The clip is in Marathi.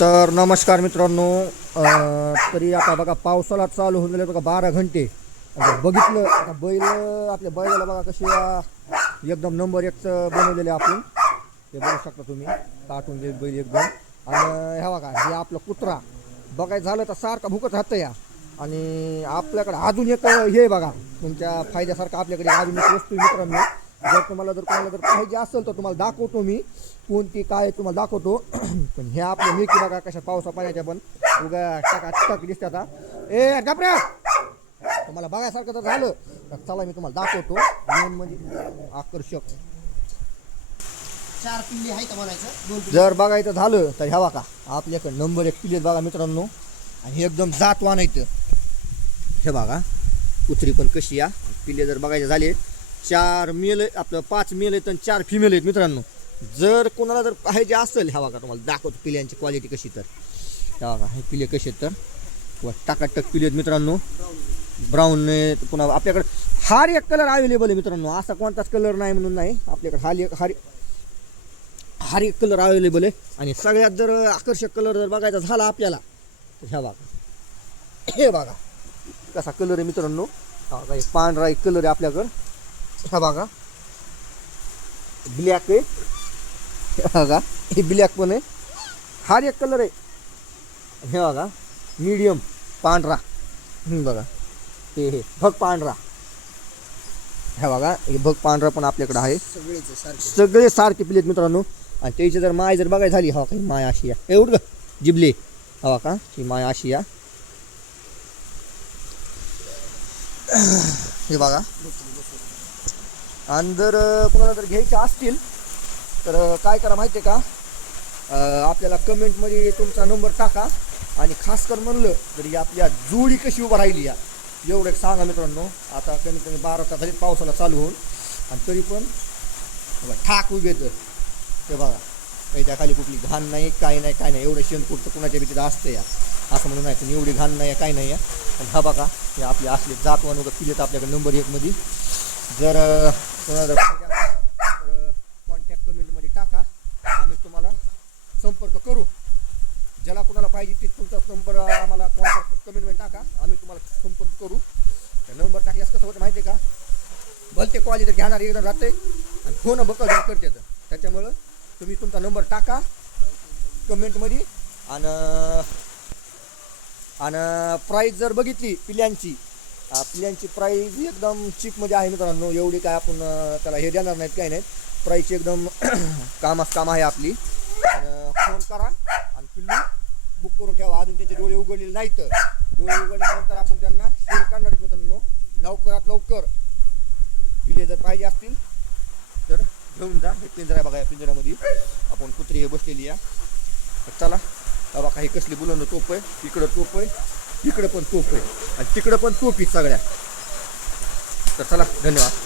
तर नमस्कार मित्रांनो तरी आता बघा पावसाळा चालू होऊन गेले बघा बारा घंटे. बघितलं आता बैल आपल्या बैलाला बघा कशी एकदम नंबर एकचं बनवलेले आपण. ते बघू शकता तुम्ही काटून गेले बैल एकदम. आणि ह्या बघा हे आपलं कुत्रा. बघायचं झालं तर सारखा भुकत राहतं या. आणि आपल्याकडे अजून एक हे बघा तुमच्या फायद्यासारखं आपल्याकडे अजून एक वस्तू मित्रांनो. जर तुम्हाला जर कोणाला जर पाहिजे असेल तर तुम्हाला दाखवतो मी कोणती काय तुम्हाला दाखवतो. पण हे आपल्या मिरची बघा कशा पावसा पाण्याच्या पण. उगा टाका टक दिसतात हा. ए गपऱ्या तुम्हाला बघायसारखं जर झालं. तर चला मी तुम्हाला दाखवतो. मेन म्हणजे आकर्षक. चार पिल्ली आहे का म्हणायचं पिल्ली. जर बघायचं झालं तर ह्या बघा आपल्याकडे नंबर एक पिलेत बघा मित्रांनो. आणि हे एकदम जातवान आहेत. हे बघा कुत्री पण कशी या. पिले जर बघायचे झाले चार मेल आपलं पाच मेल आहेत आणि चार फिमेल आहेत मित्रांनो. जर कोणाला जर पाहिजे असेल ह्या बघा तुम्हाला दाखवतो पिल्यांची क्वालिटी कशी तर. ह्या बघा हे पिले कसे आहेत तर. व टाकाटक पिले आहेत मित्रांनो. ब्राऊन आहेत पुन्हा आपल्याकडे हार एक कलर अवेलेबल आहे मित्रांनो. असा कोणताच कलर नाही म्हणून नाही. आपल्याकडे हार एक हार हार एक कलर अवेलेबल आहे. आणि सगळ्यात जर आकर्षक कलर जर बघायचा झाला आपल्याला तर ह्या बघा. हे बघा. कसा कलर आहे मित्रांनो? हा बघा, पांढरा एक कलर आहे आपल्याकडं. हा बघा. ब्लॅक आहे. हे बघा. हे ब्लॅक पण आहे. हार एक कलर आहे. हे बघा. मीडियम पांढरा. बघा. हे हे. भग पांढरा. हे बघा. हे भग पांढरा पण आपल्याकडे आहे. सगळे सारखे पिलेत मित्रांनो. आणि त्याची जर माय जर बघायला झाली हवा काही माय अशी या ए उठ ग जिबले. हवा का ही माय अशी या हे बघा. आणि जर कुणाला कोणाला जर घ्यायच्या असतील तर काय करा माहिती आहे का आपल्याला कमेंटमध्ये तुमचा नंबर टाका. आणि खास कर म्हणलं तरी आपल्या जोडी कशी उभं राहिली या. एवढं एक सांगा मित्रांनो. आता कमीत कमी बारा तास पावसाला चालू होऊन. आणि तरी पण ठाक उभे तर ते बघा काही त्या खाली कुठली घाण नाही काय नाही काय नाही. एवढं शेणकूट तर कुणाच्या भीतीत असतं या. असं म्हणून नाही पण एवढी घाण नाही काय नाही या. आणि हा बघा हे आपले असले जातवान वगैरे तर आपल्याकडे नंबर एकमध्ये जर कोणाला कॉन्टॅक्ट कमेंटमध्ये टाका. आम्ही तुम्हाला संपर्क करू. ज्याला कोणाला पाहिजे ते तुमचा संपर्क आम्हाला कॉन्टॅक्ट कमेंटमध्ये टाका. आम्ही तुम्हाला संपर्क करू. नंबर टाकल्यास कसं होतं माहिती आहे का? भलते क्वालिटी घेणार एकदम राहते आणि फोन बघत करते त्याच्यामुळं तुम्ही तुमचा नंबर टाका कमेंटमध्ये आणि आणि प्राईज जर बघितली पिल्यांची आपल्यांची प्राईज एकदम चीपमध्ये आहे मित्रांनो. एवढी काय आपण त्याला हे देणार नाहीत काही नाहीत. प्राईज एकदम कामास काम आहे आपली. फोन करा आणि पिल्लू बुक करून ठेवा. अजून त्यांचे डोळे उघडलेले नाहीत. डोळे उघडल्यानंतर आपण त्यांना सेल करणार मित्रांनो. लवकरात लवकर. पिले जर पाहिजे असतील तर घेऊन जा. हे पिंजरा बघा या पिंजऱ्यामध्ये. आपण कुत्री हे बसलेली आहे. चला. हा बघा हे कसली बुलंद तोप आहे. इकडं तोप आहे. इकडं पण तोफ आहे. आणि तिकडं पण तोफ आहे सगळ्या. तर चला धन्यवाद.